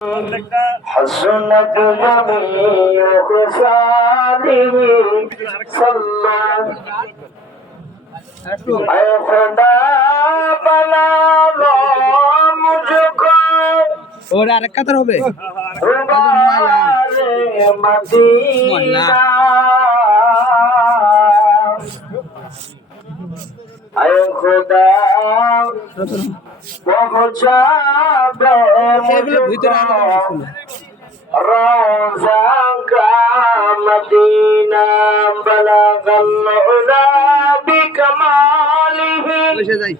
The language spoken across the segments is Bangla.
حسنت جميع خصاله صلى اے خدا بنا لو मुझको और আরেক কাতার হবে रुबारे मदीना اے خدا पहुंचा दे এগুলো ভিতরে আলাদা ছিল روضہ کا مدینہ بلغ العلا بکمالہ বসে যাই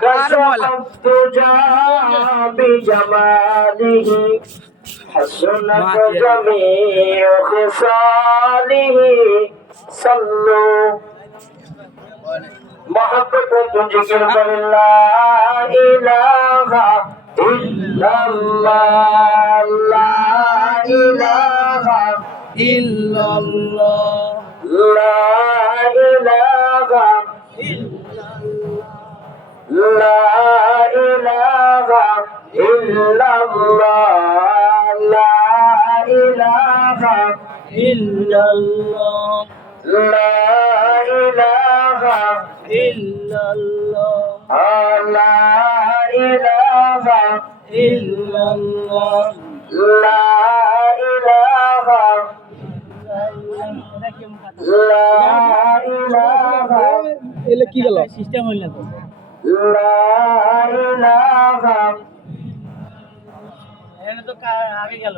كشف الدجى بجماله حسنت جميع خصاله صلوا محبت ذکر کر لا الہ الا اللہ لا الہ ইল্লাল্লাহ لا الہ لا إله إلا الله لا إله إلا الله لا إله إلا الله لا إله إلا الله لا إله لا إله এলে কি গেল সিস্টেম হইল না তো لا إله এখানে তো আগে গেল